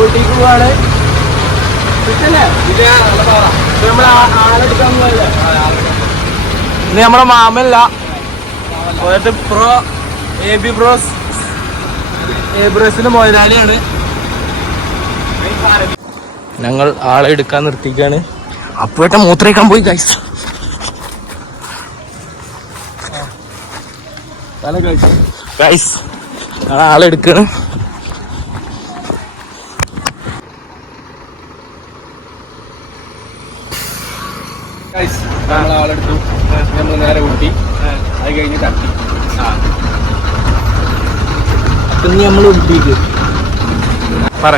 ഊട്ടിക്ക് പോവാണ്. ഇനി നമ്മളെ മാമല്ല പ്രോ ബ്രോസിന്റെ മുതലാളിയാണ്. ഞങ്ങൾ ആളെ എടുക്കാൻ നിർത്തിക്കാണ്. അപ്പോഴത്തെ മൂത്രയിക്കാൻ പോയി ഗൈസ്. ഗൈസ് ആളെ എടുക്കാണ്. നമ്മളാളെടുത്തു. നമ്മൾ നേരെ ഊട്ടി. അത് കഴിഞ്ഞ് തട്ടി. അപ്പൊ ഇനി നമ്മൾ ഊട്ടിക്ക് പറ.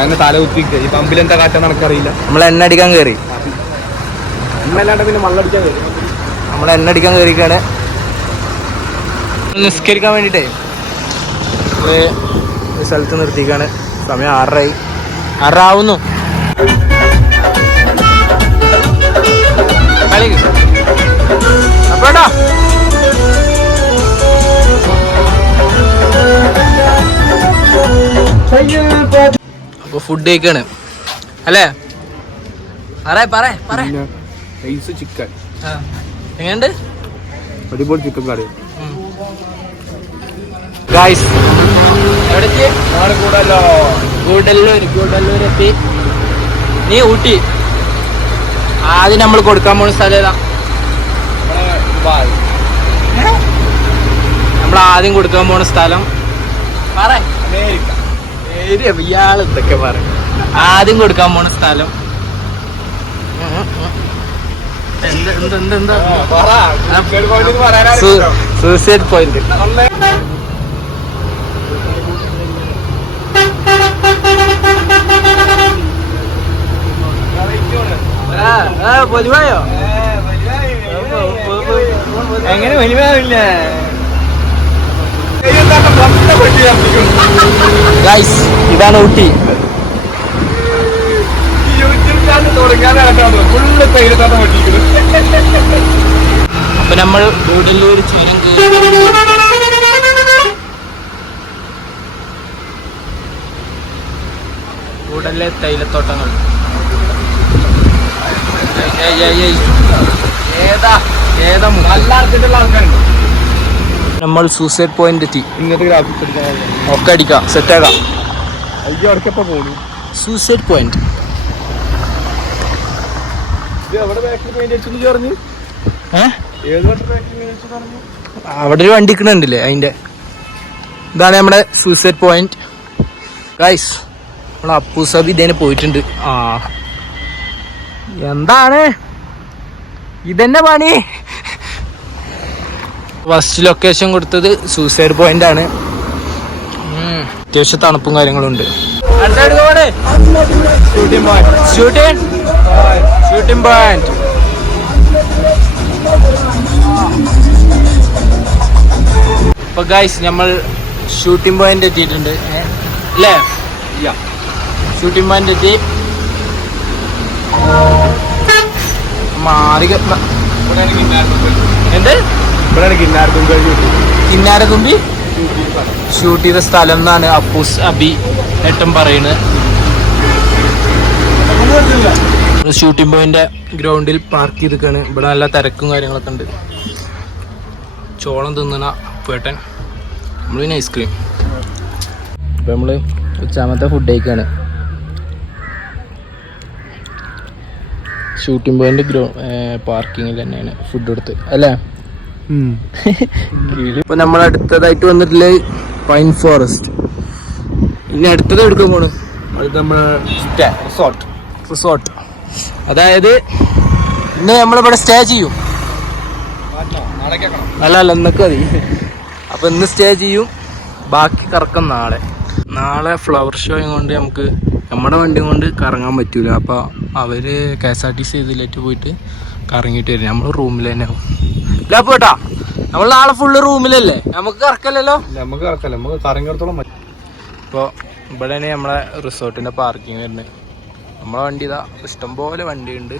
അങ്ങനെ തല കുത്തിക്ക്. ഈ പമ്പിൽ എന്താ കാറ്റാൻ നടക്കറിയില്ല. നമ്മൾ എണ്ണ അടിക്കാൻ കയറി. എണ്ണല്ലാണ്ട് പിന്നെ മണ്ണടിക്കാൻ കയറി. നമ്മൾ എണ്ണ അടിക്കാൻ കയറിക്കാണ്. നിസ്കരിക്കാൻ വേണ്ടിട്ടേ ഒരു സ്ഥലത്ത് നിർത്തിക്കാണ്. സമയം 6 ആവുന്നു. അപ്പോട്ടാ അപ്പൊ ഫുഡ് കഴിക്കാണ് അല്ലേ? ചിക്കൻ എങ്ങനെയുണ്ട്? അടിപൊളി ചിക്കൻ കറി. ഗായ്സ് ഗൂഡല്ലൂർ എത്തി. നീ ഊട്ടി. ആദ്യം നമ്മൾ കൊടുക്കാൻ പോണ സ്ഥലം ഏതാ? നമ്മൾ ആദ്യം കൊടുക്കാൻ പോണ സ്ഥലം ഇയാൾ എന്തൊക്കെ പറയും. ആദ്യം കൊടുക്കാൻ പോണ സ്ഥലം സൂസൈഡ് പോയിന്റ്. പൊലിവായോ? എങ്ങനെ പൊലിവാവില്ല? ഗൈസ് ഇതാണ് ഊട്ടി. അപ്പൊ നമ്മൾ ഗൂഡല്ലൂർ ചുരം ഗൂഡല്ലെ തൈലത്തോട്ടങ്ങൾ. നമ്മൾ സൂസൈഡ് പോയിന്റ് എത്തി. ഇങ്ങനത്തെ ഒക്കെ അടിക്കാം, സെറ്റാക്കാം. അയ്യോടക്കപ്പോ പോണു സൂസൈഡ് പോയിന്റ്. അവിടെ ഒരു വണ്ടി നിൽക്കണുണ്ടല്ലേ, അതിന്റെ ഇതാണ് നമ്മുടെ സൂസൈഡ് പോയിന്റ്. ഗൈസ് നമ്മൾ അപ്പൂസബ് ഇതേനെ പോയിട്ടുണ്ട്. എന്താണ് ഇതെന്നെ പണി? ഫസ്റ്റ് ലൊക്കേഷൻ കൊടുത്തത് സൂസൈഡ് പോയിന്റ് ആണ്. അത്യാവശ്യം തണുപ്പും കാര്യങ്ങളും ഉണ്ട്. Shooting point. ഇപ്പൊ ഗൈസ് നമ്മൾ ഷൂട്ടിംഗ് പോയിന്റ് എത്തിയിട്ടുണ്ട് അല്ലേ? ഷൂട്ടിംഗ് പോയിന്റ് എത്തി. മാറി എന്ത് കിന്നാരത്തുമ്പി ഷൂട്ട് ചെയ്ത സ്ഥലം എന്നാണ് അപ്പൂസ് അബി ഏട്ടൻ പറയുന്നത്. ഷൂട്ടിംഗ് പോയിന്റ് ഗ്രൗണ്ടിൽ പാർക്ക് ചെയ്തിരിക്കുകയാണ്. ഇവിടെ നല്ല തിരക്കും കാര്യങ്ങളൊക്കെ ഉണ്ട്. ചോളം തിന്നണ അപ്പേട്ടൻ. നമ്മൾ പിന്നെ ഐസ്ക്രീം. ഇപ്പം നമ്മൾ ഉച്ചാമത്തെ ഫുഡ് കഴിക്കാണ്. ഷൂട്ടിംഗ് പോയിന്റ് പാർക്കിങ്ങിൽ തന്നെയാണ് ഫുഡ് കൊടുത്ത് അല്ലേ? ഇപ്പൊ നമ്മൾ അടുത്തതായിട്ട് വന്നിട്ടുള്ള പൈൻ ഫോറസ്റ്റ്. ഇനി അടുത്തത് എടുക്കാൻ പോണ് റിസോർട്ട്. അതായത് ഇന്ന് നമ്മളിവിടെ സ്റ്റേ ചെയ്യും. അല്ല ഇന്നൊക്കെ മതി. അപ്പൊ ഇന്ന് സ്റ്റേ ചെയ്യും. ബാക്കി കറക്കം നാളെ ഫ്ലവർ ഷോയും കൊണ്ട് നമുക്ക് നമ്മുടെ വണ്ടി കൊണ്ട് കറങ്ങാൻ പറ്റൂല. അപ്പോൾ അവര് KSRTC ഇതിലേക്ക് പോയിട്ട് കറങ്ങിയിട്ട് വരും. നമ്മൾ റൂമിൽ തന്നെ ആവും. ഇല്ല പോട്ടാ, നമ്മൾ നാളെ ഫുള്ള് റൂമിലല്ലേ, നമുക്ക് കറക്കല്ലോ. നമുക്ക് കറങ്ങിടത്തോളം. ഇപ്പോൾ ഇവിടെയാണ് നമ്മളെ റിസോർട്ടിൻ്റെ പാർക്കിങ് വരുന്നത്. നമ്മളെ വണ്ടി ഇതാ ഇഷ്ടംപോലെ വണ്ടിയുണ്ട്.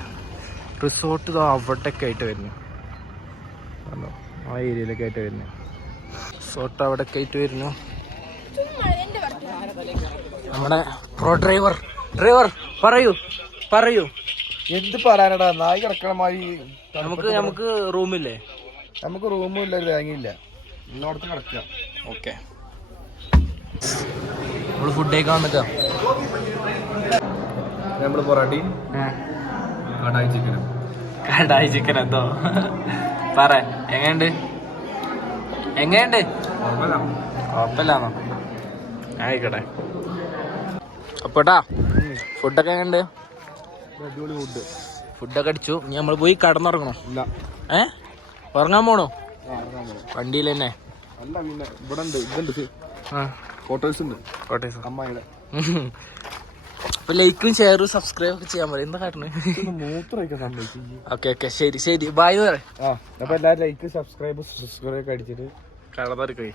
റിസോർട്ട് ഇതാ അവിടേക്ക് ആയിട്ട് വരുന്നു. ആ ഏരിയയിലൊക്കെ ആയിട്ട് വരുന്നു. റിസോർട്ട് അവിടേക്ക് ആയിട്ട് വരുന്നു. നമ്മുടെ പ്രോ ഡ്രൈവർ പറയൂ എന്ത് പറയാനടാ, നായി കിടക്കണമായി. നമുക്ക് റൂമില്ലേ? നമുക്ക് റൂമും ഇല്ല, ഒരു തേങ്ങയില്ല, എല്ലായിടത്തും കിടക്കുക. ഓക്കെ, നമ്മള് ഫുഡ് കഴിക്കാൻ വന്നിക്കാം. നമ്മള് പൊറാട്ടയും കടായി ചിക്കൻ എന്തോ പറ. എങ്ങനെയുണ്ട്? കുഴപ്പമില്ലാന്നോ? ആയിക്കോട്ടെ. അപ്പോട്ടാ ഫുഡൊക്കെ എങ്ങനെയുണ്ട്? അടിപൊളി ഫുഡൊക്കെ അടിച്ചു. ഇനി നമ്മള് പോയി കടന്നുറങ്ങണം. ഉറങ്ങാൻ പോണോ? വണ്ടിയിൽ തന്നെ? അല്ല, പിന്നെ ഇവിടെ ഉണ്ട്, ഇതുണ്ട്, കോട്ടേഴ്സ് ഉണ്ട്, കോട്ടേഴ്സ് അമ്മായിയുടെ. അപ്പൊ ലൈക്കും ഷെയറും സബ്സ്ക്രൈബ് ഒക്കെ ചെയ്യാൻ പറയും. എന്താ കാട്ടണേ? മൂത്രമൊക്കെ സംഭവിച്ചു. ഓക്കെ ശരി ബായ് പറയാം. അപ്പൊ എല്ലാവരും ലൈക്ക് സബ്സ്ക്രൈബ് ഒക്കെ അടിച്ചിട്ട് കടന്നറിക്കോയി.